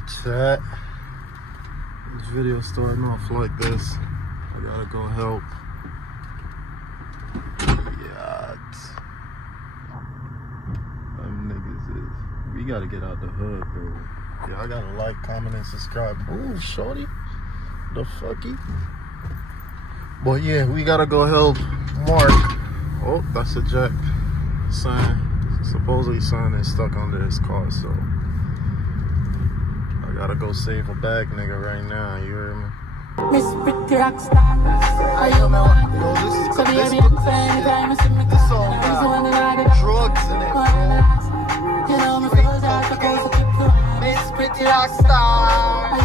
Alright, chat. This video starting off like this. I gotta go help. Them niggas is. We gotta get out the hood, bro. Yeah, I gotta like, comment, and subscribe. Ooh, shorty. The fucky. But yeah, we gotta go help Mark. Oh, that's a jack sign. Supposedly sign is stuck under his car, so I gotta go save a bag nigga right now, you hear me? Miss Pretty Rockstar. Yo, this is all drugs in it, bro. You know, my soul's out the coast of Kipton. Miss Pretty Rockstar.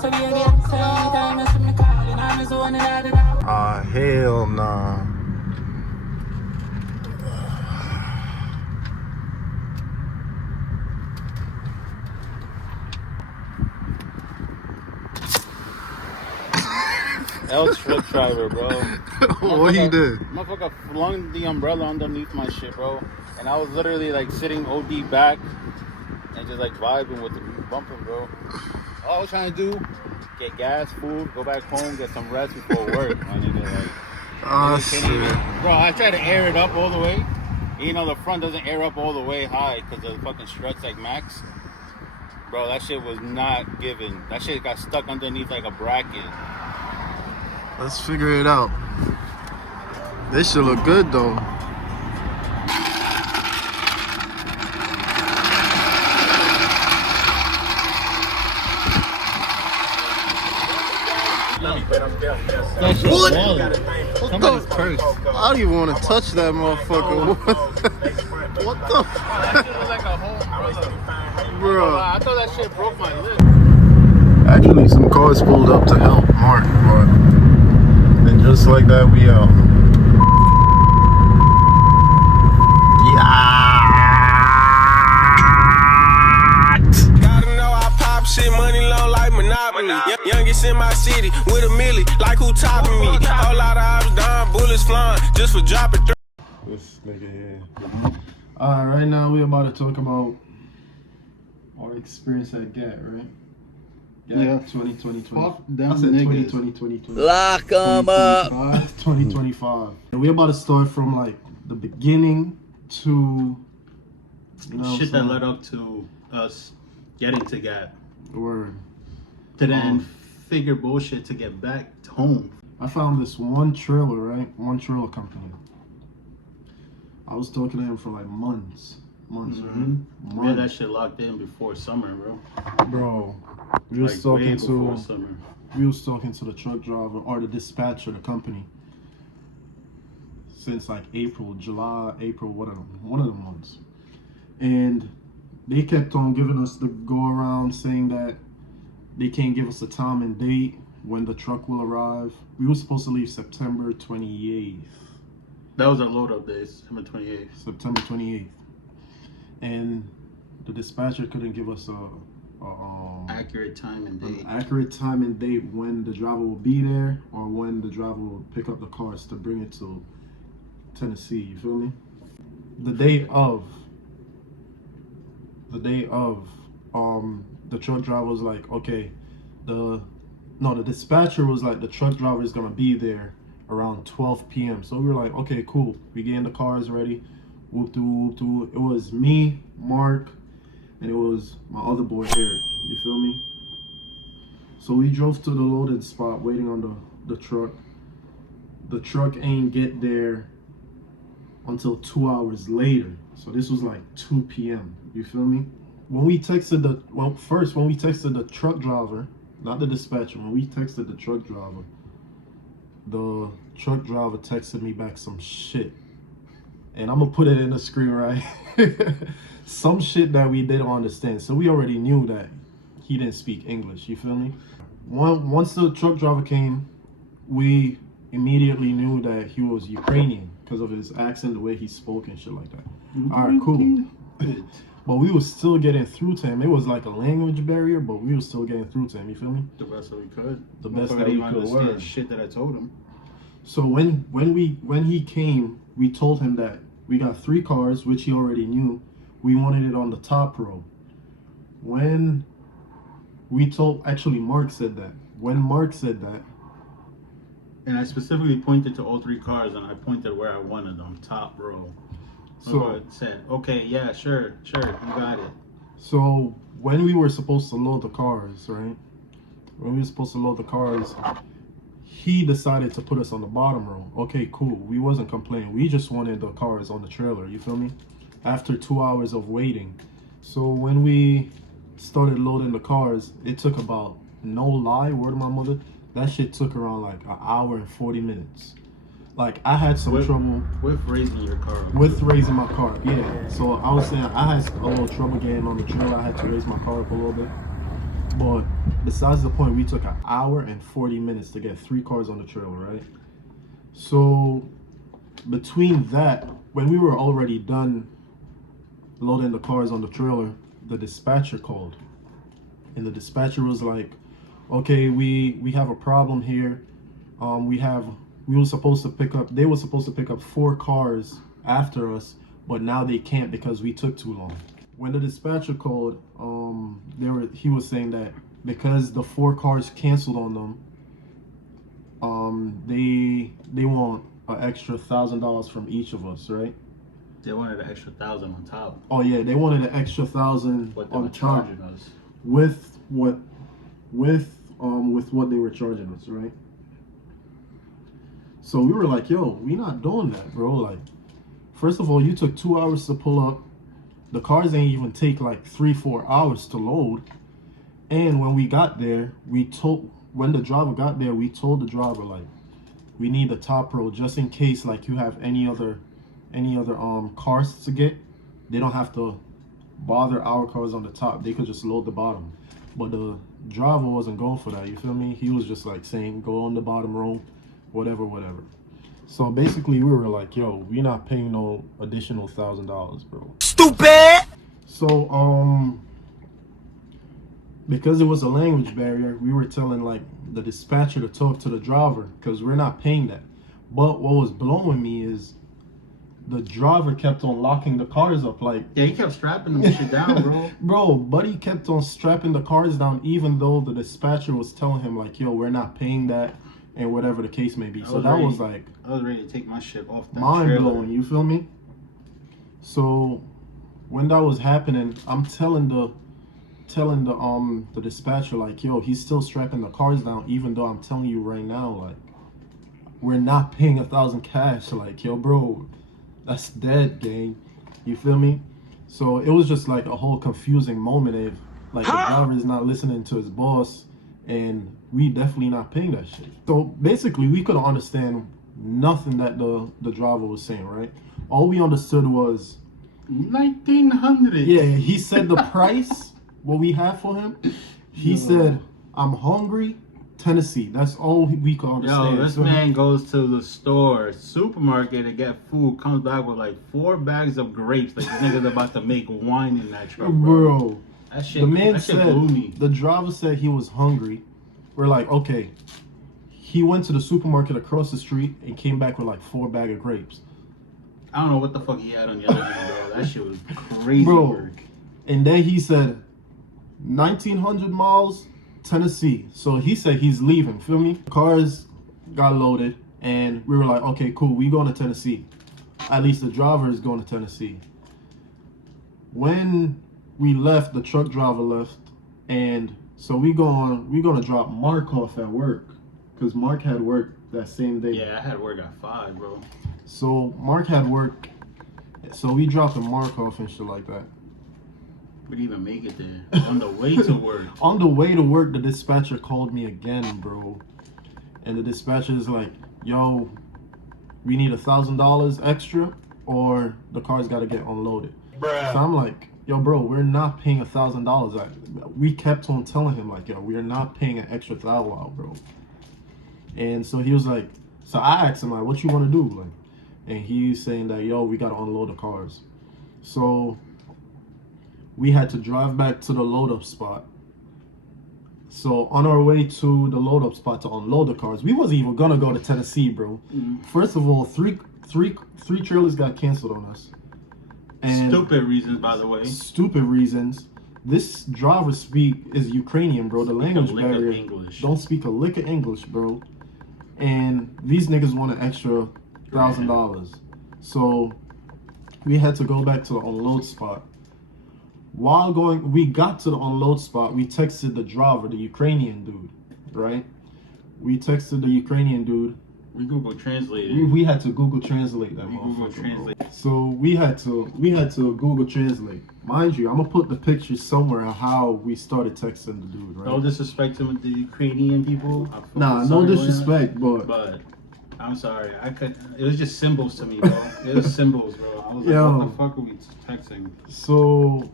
So we again, so anytime I see me calling, I'm just one and out. Hell nah. Elk's truck driver, bro. What he did? Motherfucker flung the umbrella underneath my shit, bro. And I was literally like sitting OD back and just like vibing with the bumping, bro. All I was trying to do, get gas, food, go back home, get some rest before work, my nigga. Like, Shit. bro, I tried to air it up all the way. You know, the front doesn't air up all the way high because the fucking struts like max. Bro, that shit was not given. That shit got stuck underneath like a bracket. Let's figure it out. This should look good though. That shit What? What What the? I don't even want to touch that motherfucker. What the? That shit was like a hole, brother. Bro. I thought that shit broke my lip. Actually, some cars pulled up to help Mark, but and just like that, we out. Gotta know I pop shit, money long like Monopoly. Youngest in my city with a milli, like who topping me. Whole lot of ops down, bullets flying, just for dropping. This nigga here. Alright, right now we're about to talk about our experience at Gatt, right? Yeah. 2020. Fuck them I said niggas. 2020. Lock 'em up. 2025. And we're about to start from like the beginning to you know Shit that led up to us getting to Gatt. Word. To then figure bullshit to get back home. I found this one trailer, right? One trailer company. I was talking to him for like months. Right? We had that shit locked in before summer, bro. Bro, we was Like, way talking before to summer. we was talking to the truck driver or the dispatcher, the company, since like April, one of them months, and they kept on giving us the go around saying that they can't give us a time and date when the truck will arrive. We were supposed to leave September 28th. That was our load up days, September 28th. September 28th, and the dispatcher couldn't give us a Accurate time and an date. accurate time and date when the driver will be there or when the driver will pick up the cars to bring it to Tennessee. You feel me? The day of, the truck driver was like, okay, the dispatcher was like, the truck driver is gonna be there around 12 p.m. So we were like, okay, cool. We getting the cars ready. Whoop doo. It was me, Mark, and it was my other boy Eric. You feel me? So we drove to the loading spot, waiting on the truck. The truck ain't get there until 2 hours later. So this was like 2 p.m. You feel me? When we texted the truck driver, not the dispatcher, when we texted the truck driver texted me back some shit. And I'm gonna put it in the screen right. Some shit that we didn't understand. So we already knew that he didn't speak English, you feel me? Once the truck driver came, we immediately knew that he was Ukrainian because of his accent, the way he spoke and shit like that. All right, cool. But we were still getting through to him. It was like a language barrier, but we were still getting through to him, you feel me? The best that we could. The best Motherfucker that we didn't could. understand Word. shit that I told him. So when he came, we told him that we got 3 cars, which he already knew. We wanted it on the top row. When Actually, Mark said that. When Mark said that, And I specifically pointed to all 3 cars, and I pointed where I wanted them, top row. So it said, okay, yeah, sure, you got it. so when we were supposed to load the cars, right? When we were supposed to load the cars, he decided to put us on the bottom row. Okay, cool. We wasn't complaining. We just wanted the cars on the trailer. You feel me? After 2 hours of waiting. So when we started loading the cars, it took about, no lie, word of my mother, that shit took around like an hour and 40 minutes. Like, I had some trouble with raising your car. with raising my car. Yeah. So I was saying I had a little trouble getting on the trailer. I had to raise my car up a little bit. But besides the point, we took an hour and 40 minutes to get 3 cars on the trailer, right? So between that, when we were already done loading the cars on the trailer, the dispatcher called. And the dispatcher was like, okay, we have a problem here. They were supposed to pick up 4 cars after us, but now they can't because we took too long. When the dispatcher called, he was saying that because the 4 cars canceled on them, they want an extra $1,000 from each of us, right? They wanted an extra 1,000 on top. Oh yeah, they wanted an extra 1,000 on top charging us with what they were charging us, right? So we were like, yo, we not doing that, bro. Like, first of all, you took 2 hours to pull up. The cars ain't even take like 3-4 hours to load. And when we got there, when the driver got there, we told the driver, like, we need the top row just in case like you have any other cars to get. They don't have to bother our cars on the top. They could just load the bottom. But the driver wasn't going for that, you feel me? He was just like saying, go on the bottom row, whatever. So basically we were like, yo, we're not paying no additional $1,000, bro. Stupid! So because it was a language barrier, we were telling like the dispatcher to talk to the driver because we're not paying that. But what was blowing me is the driver kept on locking the cars up. Like, yeah, he kept strapping them shit down, bro. Bro, buddy kept on strapping the cars down even though the dispatcher was telling him like, yo, we're not paying that and whatever the case may be. So that was like, I was ready to take my shit off that mind blowing, you feel me? So when that was happening, I'm telling the dispatcher like, yo, he's still strapping the cars down even though I'm telling you right now, like, we're not paying 1,000 cash. Like, yo, bro, that's dead, gang. You feel me? So it was just like a whole confusing moment of like the driver is not listening to his boss and we definitely not paying that shit. So basically we couldn't understand nothing that the driver was saying, right? All we understood was 1,900. Yeah, he said the price, what we had for him. He said, I'm hungry, Tennessee. That's all we could understand. Yo, this man goes to the store, supermarket to get food, comes back with like 4 bags of grapes. Like, this nigga's about to make wine in that truck, bro. That shit, the man that shit said, blew me. The driver said he was hungry. We're like, okay. He went to the supermarket across the street and came back with like 4 bags of grapes. I don't know what the fuck he had on the other hand, bro. That shit was crazy work. And then he said, 1,900 miles, Tennessee. So he said he's leaving, feel me? Cars got loaded and we were like, okay, cool, we going to Tennessee. At least the driver is going to Tennessee. When we left, the truck driver left, and so we gonna drop Mark off at work because Mark had work that same day. Yeah, I had work at 5, bro. So Mark had work, so we dropped Mark off and shit like that. We didn't even make it there. On the way to work. On the way to work, the dispatcher called me again, bro. And the dispatcher is like, yo, we need $1,000 extra or the car's got to get unloaded. Bruh. So I'm like, yo, bro, we're not paying $1,000. We kept on telling him, like, yo, we're not paying an extra $1,000 out, bro. And so he was like, so I asked him, like, what you want to do? Like, and he's saying that, yo, we got to unload the cars. So we had to drive back to the load up spot. So on our way to the load up spot to unload the cars, we wasn't even gonna go to Tennessee, bro. Mm-hmm. First of all, three trailers got canceled on us. And stupid reasons, by the way. Stupid reasons. This driver is Ukrainian, bro. The language lick of barrier. English. Don't speak a lick of English, bro. And these niggas want an extra $1,000. So we had to go back to the unload spot. While we got to the unload spot, we texted the driver, the Ukrainian dude, right? We texted the Ukrainian dude. We Google translated. We had to Google translate that. We Google translate. So we had to Google translate. Mind you, I'm gonna put the picture somewhere of how we started texting the dude, right? No disrespect to the Ukrainian people. Nah, no disrespect, but I'm sorry. It was just symbols to me, bro. It was symbols, bro. I was like, Yo. what the fuck are we texting? So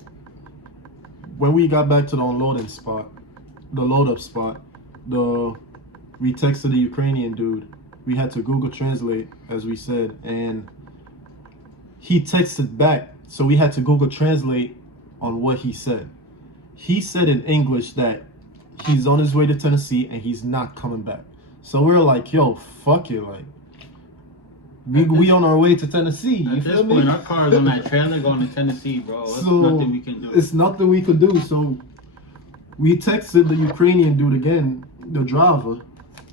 when we got back to the unloading spot, the load up spot, we texted the Ukrainian dude. We had to Google translate, as we said, and he texted back. So we had to Google translate on what he said. He said in English that he's on his way to Tennessee and he's not coming back. So we were like, yo, fuck it, like we on our way to Tennessee. You At feel this me? point, our car's on that trailer going to Tennessee, bro. There's nothing we can do. It's nothing we could do. So we texted the Ukrainian dude again, the driver,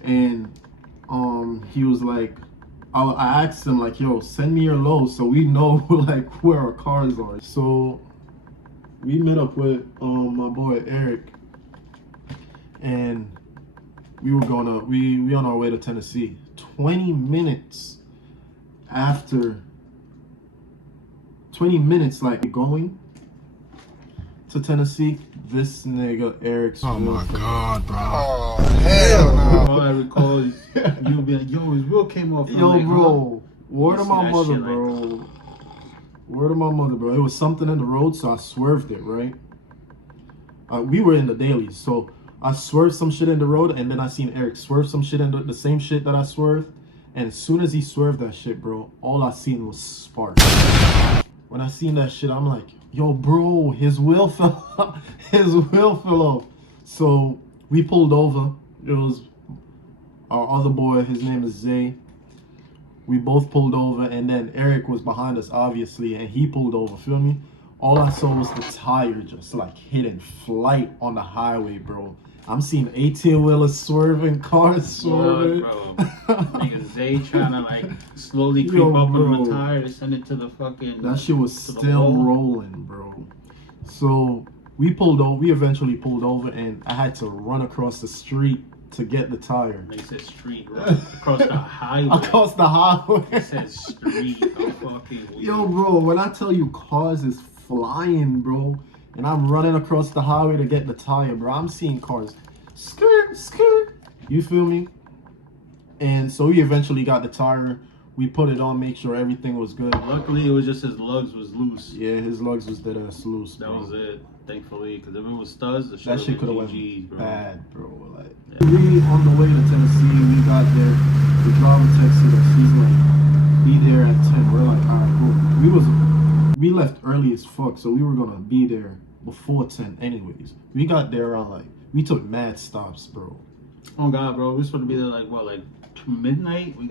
and he was like, I asked him like, yo, send me your load so we know like where our cars are. So we met up with my boy Eric, and we on our way to Tennessee. 20 minutes like going to Tennessee, this nigga Eric's. Oh my god, bro. Oh, hell no. All I recall is you be like, yo, his wheel came off. I'm Yo, like, bro, word You of see my that mother, shit, like- bro. Word of my mother, bro. It was something in the road, so I swerved it, right? We were in the dailies, so I swerved some shit in the road, and then I seen Eric swerve some shit in the same shit that I swerved. And as soon as he swerved that shit, bro, all I seen was sparks. When I seen that shit, I'm like, yo, bro, his wheel fell off. His wheel fell off. So we pulled over. It was our other boy, his name is Zay. We both pulled over, and then Eric was behind us, obviously, and he pulled over, feel me? All I saw was the tire just like hitting flight on the highway, bro. I'm seeing 18-wheelers swerving, cars swerving. Bro. Nigga Zay trying to like slowly creep Yo, up bro. on the tire to send it to the fucking. That shit was to the still wall. rolling, bro. So we eventually pulled over, and I had to run across the street to get the tire. They said street, bro. Across the highway. Across the highway. It said street. I'm fucking weird. Yo, bro, when I tell you cars is flying, bro, and I'm running across the highway to get the tire, bro, I'm seeing cars skirt, skirt. You feel me? And so we eventually got the tire. We put it on, make sure everything was good. Luckily, it was just his lugs was loose. Yeah, his lugs was dead ass loose, That bro. was it. Thankfully, because if it was studs, That shit could have went GGs, bro. bad, bro. Like, Yeah. we on the way to Tennessee, we got there. The driver texted us. He's like, be there at 10. We're like, all right, cool. We left early as fuck, so we were gonna be there before 10 anyways. We got there around like, we took mad stops, bro. Oh God, bro, we were supposed to be there like what, like midnight? We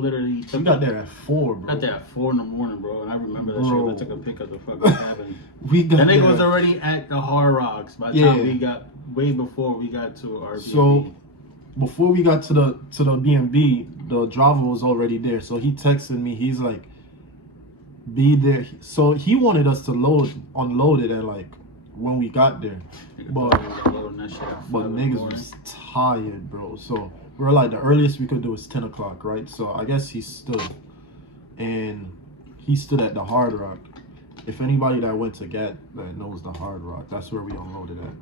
literally We got there at 4, bro. got there at 4 in the morning, bro. And I remember that Bro. shit. I took a pic of the fucking cabin. We got That nigga there. was already at the Hard Rocks by the Yeah. time we got way before we got to our So before we got to the B&B, the driver was already there. So he texted me. He's like, be there. So he wanted us to unload it at like when we got there. But niggas was tired, bro. So we're like, the earliest we could do is 10 o'clock, right? So I guess he stood. And he stood at the Hard Rock. If anybody that went to Gatt that knows the Hard Rock, that's where we unloaded at.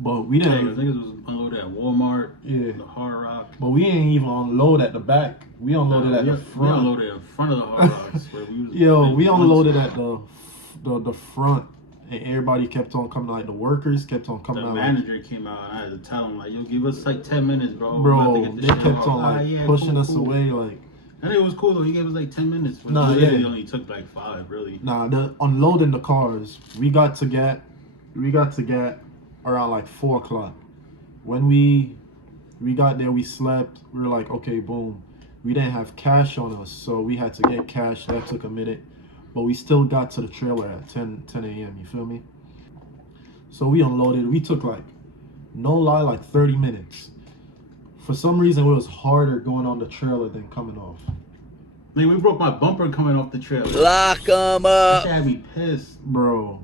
But we Yeah, didn't. niggas was unloaded at Walmart, Yeah. the Hard Rock. But we ain't even unload at the back. We unloaded at the We front. unloaded in front of the Hard Rocks. Where we was Yo, we unloaded at the front, and everybody kept on coming. Like the workers kept on coming The out. manager came out and I had to tell him like, yo, give us like 10 minutes, bro. Bro, We're about to get they this shit kept off. on like Yeah, pushing cool, us cool. away. Like, And it was cool though. He gave us like 10 minutes. But Nah, it literally yeah. only took like 5, really. nah, the unloading the cars. We got to Gatt around like 4 o'clock. When we got there, we slept. We were like, okay, boom. We didn't have cash on us, so we had to get cash. That took a minute, but we still got to the trailer at 10 a.m. You feel me? So we unloaded. We took like, no lie, like 30 minutes. For some reason, it was harder going on the trailer than coming off. Like, we broke my bumper coming off the trailer. Lock 'em That up. shit had me pissed. Bro.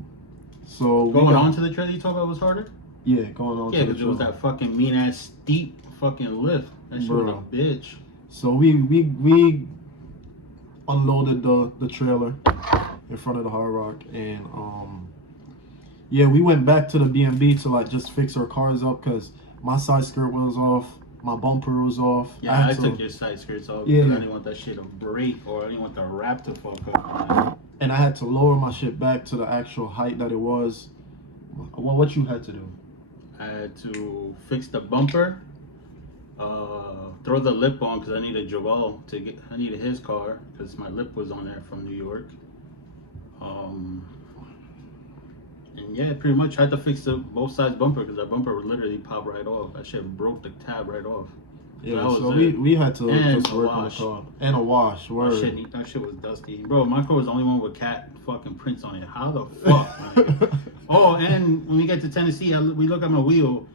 So we Going got- onto the trailer, you talking about was harder? Yeah, going on. Yeah, to the because it was trailer. that fucking mean ass steep fucking lift. That shit was Bro. a bitch. So we unloaded the trailer in front of the Hard Rock, and yeah, we went back to the B&B to like just fix our cars up because my side skirt was off, my bumper was off. Yeah, I had to- took your side skirts off Yeah. because I didn't want that shit to break or I didn't want the wrap to fuck up. and I had to lower my shit back to the actual height that it was. Well, what you had to do? I had to fix the bumper, throw the lip on because I needed Joel to get. I needed his car because my lip was on there from New York. And yeah, pretty much I had to fix the both sides bumper because that bumper would literally pop right off. That shit broke the tab right off. Yeah, That was so it. we had to And just a work on the wash. car and a wash. Word. That shit was dusty, bro. My car was the only one with cat fucking prints on it. How the fuck, man? Oh, and when we get to Tennessee, we look at my wheel.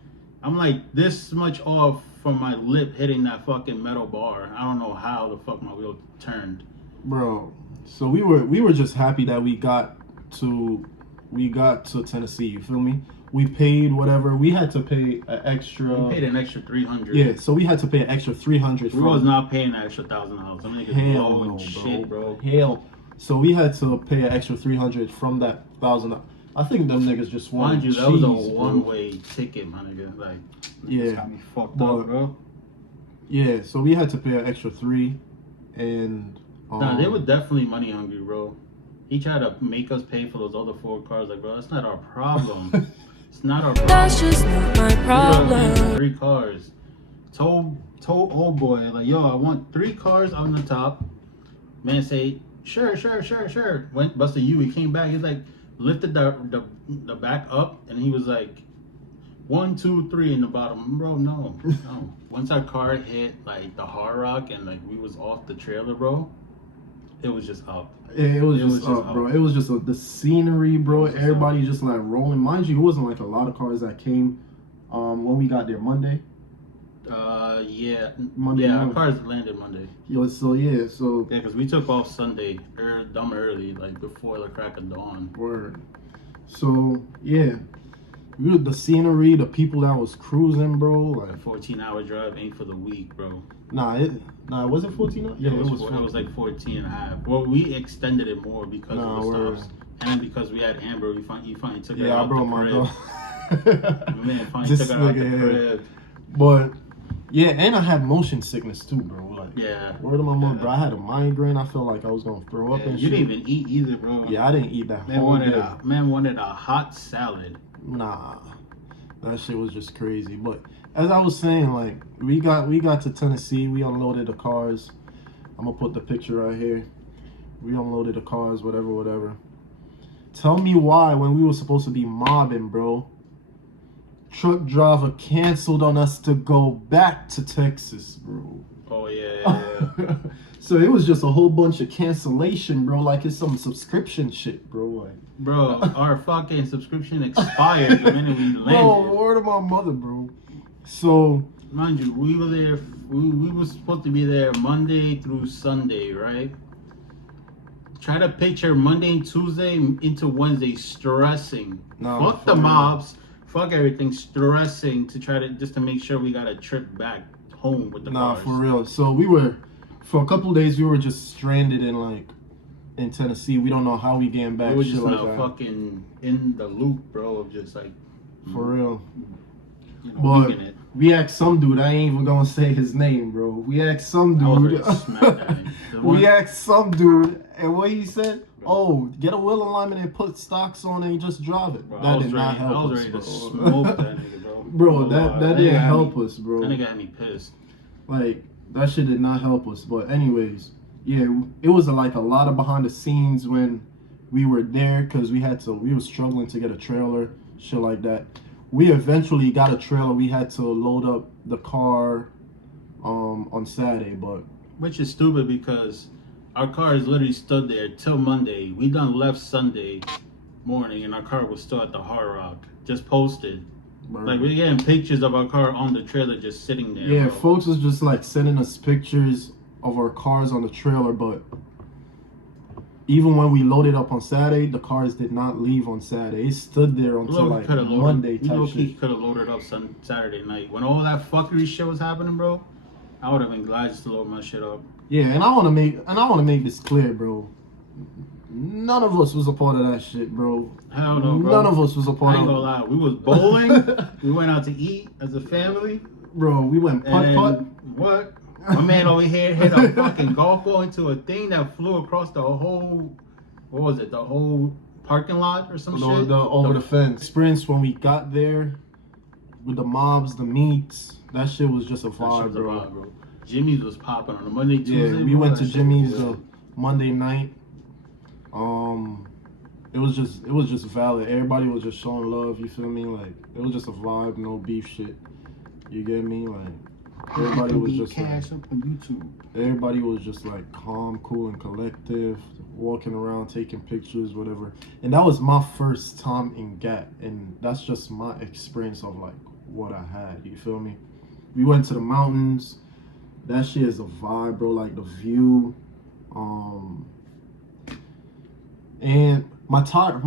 I'm like this much off from my lip hitting that fucking metal bar. I don't know how the fuck my wheel turned. Bro, so we were just happy that we got to Tennessee. You feel me? We paid whatever. We had to pay an extra. We paid an extra $300. Yeah, so we had to pay an extra $300. We was not paying an extra $1,000. Some niggas Hell blowing no, shit, bro. bro. Hell. So we had to pay an extra $300 from that $1,000. I think them niggas just wanted Mind you, cheese, that was a bro. one-way ticket, my nigga. Like, Yeah, it's got me fucked but- up, bro. Yeah, so we had to pay an extra $3, and Nah, they were definitely money hungry, bro. He tried to make us pay for those other 4 cars. Like, bro, that's not our problem. It's not our problem. That's just not my problem. 3 cars. Told old boy, like, yo, I want 3 cars on the top. Man say, sure. Went busted you. He came back. He's like, lifted the back up, and he was like, 1, 2, 3 in the bottom. Bro, no. Once our car hit like the Hard Rock and like we was off the trailer, bro, it was just up. Yeah, it was just up, bro. It was just the scenery, bro. Everybody just like rolling. Mind you, it wasn't like a lot of cars that came when we got there Monday. Yeah, Monday yeah, our morning. cars landed Monday. So Yeah, because we took off Sunday, dumb early, like before the crack of dawn. word. So yeah, the scenery, the people that was cruising, bro. A Like 14-hour drive ain't for the weak, bro. was it 14? Yeah, It was like 14 and a half. Well, we extended it more because Nah, of the word. stops. And because we had Amber, you finally took her Yeah, I out brought the my crib. dog. Man, finally This took her out the nigga here. crib. But yeah, and I had motion sickness too, bro. Like Yeah. word of my mother, Yeah. bro. I had a migraine. I felt like I was gonna throw up Yeah, and you shit. didn't even eat either, bro. Yeah, I didn't eat that Man whole wanted day. a hot salad. Nah, that shit was just crazy. But as I was saying, like we got to Tennessee. We unloaded the cars. I'm gonna put the picture right here. We unloaded the cars, whatever. Tell me why when we were supposed to be mobbing, bro. Truck driver canceled on us to go back to Texas, bro. Oh yeah. So it was just a whole bunch of cancellation, bro. Like it's some subscription shit, bro. Like, Bro, our fucking subscription expired the minute we landed. bro, word of my mother, bro. So Mind you, we were there. We were supposed to be there Monday through Sunday, right? Try to picture Monday and Tuesday into Wednesday, stressing. No, Fuck for the real. mobs. Fuck everything. Stressing to try to just to make sure we got a trip back home with the nah, cars. for real. So we were for a couple days. We were just stranded in Tennessee. We don't know how we getting back. We were shit just like not that. fucking in the loop, bro. Of just like For real. you know, But winging it. we asked some dude. I ain't even gonna say his name, bro. We asked some I was dude. ready to smack that nigga. The We one- asked some dude, and what he said, "Oh, get a wheel alignment and put stocks on it and just drive it." Bro, I That was did not ready, I help was us, ready to bro. smoke that nigga, bro. Bro, No that lie. didn't nigga had help me- us, bro. That nigga had me pissed. Like that shit did not help us. But anyways, yeah, it was like a lot of behind the scenes when we were there because we were struggling to get a trailer, shit like that. We eventually got a trailer. We had to load up the car on Saturday, but Which is stupid because our car is literally stood there till Monday. We done left Sunday, morning, and our car was still at the Hard Rock. Just posted. Bro. Like, we're getting pictures of our car on the trailer just sitting there. Yeah, bro. folks was just like sending us pictures of our cars on the trailer, but even when we loaded up on Saturday, the cars did not leave on Saturday. It stood there until like Monday type shit. Could have loaded up Saturday night. When all that fuckery shit was happening, bro, I would have been glad just to load my shit up. Yeah, and I want to make this clear, bro. None of us was a part of that shit, bro. Hell no, bro. None of us was a part I ain't of gonna lie. We was bowling. We went out to eat as a family. Bro, we went putt-putt. What? My man over here hit a fucking golf ball into a thing that flew across the whole, what was it, the whole parking lot or some shit? Over the fence. Experience when we got there with the mobs, the meats, that shit was just a vibe, bro. Jimmy's was popping on a Monday, Tuesday. Yeah, we went to Jimmy's the Monday night. It was just valid. Everybody was just showing love, you feel me? Like, it was just a vibe, no beef shit. You get me? Like, everybody was just like, up on YouTube. everybody was just like calm, cool, and collective, walking around, taking pictures, whatever. And that was my first time in Gatt, and that's just my experience of like what I had. You feel me? We went to the mountains. That shit is a vibe, bro. Like the view, and my tire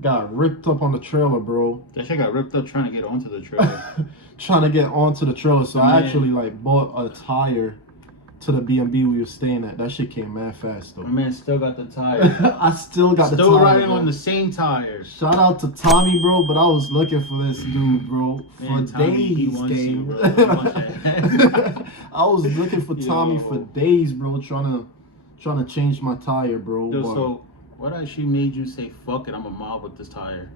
got ripped up on the trailer, bro. That shit got ripped up trying to get onto the trailer. Trying to get onto the trailer, so I actually like bought a tire to the B&B we were staying at. That shit came mad fast though. My man still got the tire. I still got the tire. Still riding bro. on the same tires. Shout out to Tommy, bro, but I was looking for this dude, bro, for Man, Tommy, he days, wants game. you, bro. He wants that. I was looking for Tommy for days, bro, trying to change my tire, bro. Yo, so what actually made you say, fuck it, I'm a mob with this tire?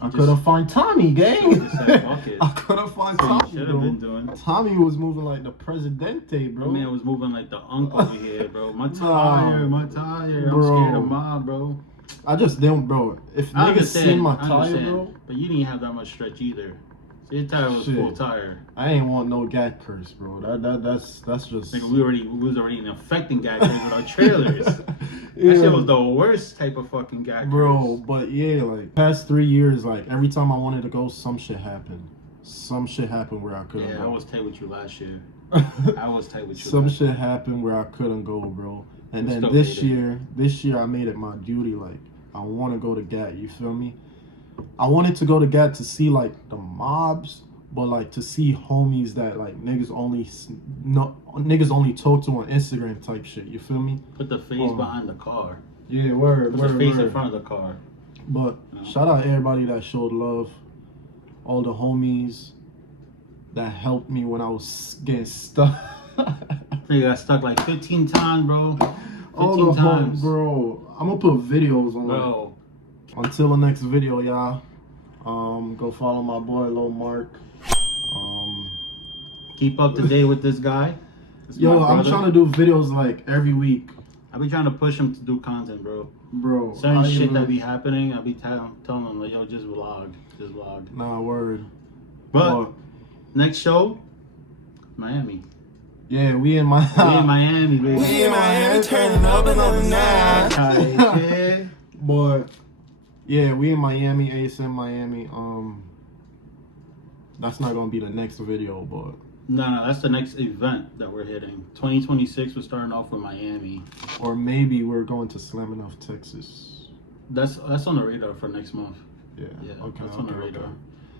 I couldn't find Tommy, gang. Just said, fuck it. I couldn't find So you Tommy, should have been bro. doing. Tommy was moving like the Presidente, bro. My man was moving like the uncle over here, bro. My tire. I'm Bro. scared of mob, bro. I just didn't, bro. If I niggas seen my I tire, understand, bro, but you didn't have that much stretch either. So your tire was Shit. full tire. I ain't want no Gatt curse, bro. That's just. Like we was already infecting guys with our trailers. Yeah. That shit was the worst type of fucking guy. Bro, but yeah, like past 3 years, like every time I wanted to go, some shit happened. Some shit happened where I couldn't Yeah, go. I was tight with you last year. I was tight with you. Some last shit happened where I couldn't go, bro. And then Still this made it. year I made it my duty. Like I want to go to Gatt. You feel me? I wanted to go to Gatt to see like the mobs, but like to see homies that like niggas only talk to on Instagram type shit. You feel me? Put the face behind the car. Yeah, word. Put the face in front of the car. But shout out everybody that showed love, all the homies that helped me when I was getting stuck. You got stuck like 15 times, bro. 15 all the times, bro. I'm gonna put videos on. Bro. Until the next video, y'all. Go follow my boy Lil Mark. Keep up to date with this guy. Yo, I'm trying to do videos like every week. I be trying to push him to do content, bro. Bro, Certain shit that be happening, I be telling him like, yo, just vlog. Nah, word. But next show, Miami. Yeah, we in Miami. We in Miami, baby. We in Miami turning up another night. But yeah, we in Miami, ASM Miami. That's not gonna be the next video, but No, that's the next event that we're hitting. 2026, we're starting off with Miami. or maybe we're going to Slam Enough, Texas. That's on the radar for next month. Yeah. Yeah, Okay. that's on the radar. Okay.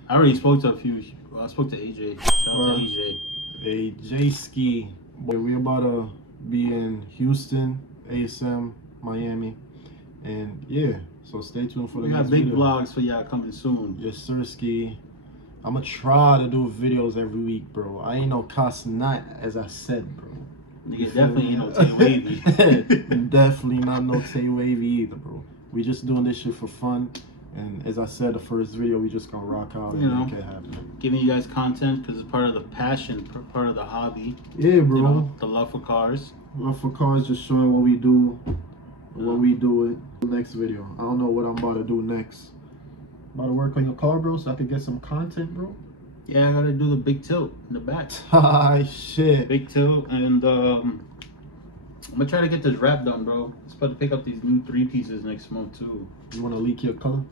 I already spoke to a few. I spoke to AJ. Shout out to AJ. A J Ski. Boy, we about to be in Houston, ASM, Miami, and yeah. So stay tuned for the We got next big video. vlogs for y'all coming soon. Yes, sir, Ski. I'ma try to do videos every week, bro. I ain't no Cosnat, as I said, bro. Nigga, definitely ain't no Tay Wavy. Definitely not no Tay Wavy either, bro. We just doing this shit for fun. And as I said, the first video, we just gonna rock out and make it happen. Giving you guys content because it's part of the passion, part of the hobby. Yeah, bro. You know, the love for cars. Love for cars, just showing what we do, what we do it. Next video. I don't know what I'm about to do next. About to work on your car, bro, so I could get some content, bro. Yeah, I gotta do the big tilt in the back. Ah, shit. Big tilt and I'm gonna try to get this wrap done, bro. I'm supposed to pick up these new 3-pieces next month too. You want to leak your color?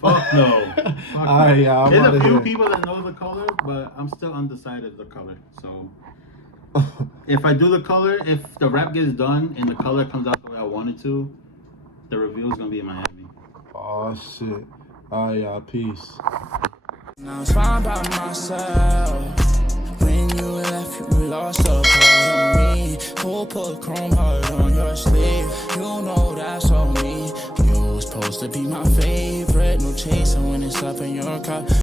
Fuck no. Fuck no. Alright, yeah, I'm There's outta a few here. people that know the color, but I'm still undecided the color. So if I do the color, if the wrap gets done and the color comes out the way I want it to, the reveal is gonna be in Miami. Oh shit. Alright, yeah, peace. Now I'm fine by myself. When you left, you lost a part of me. Who put chrome heart on your sleeve? You know that's on me. You was supposed to be my favorite. No chasing when it's up in your car.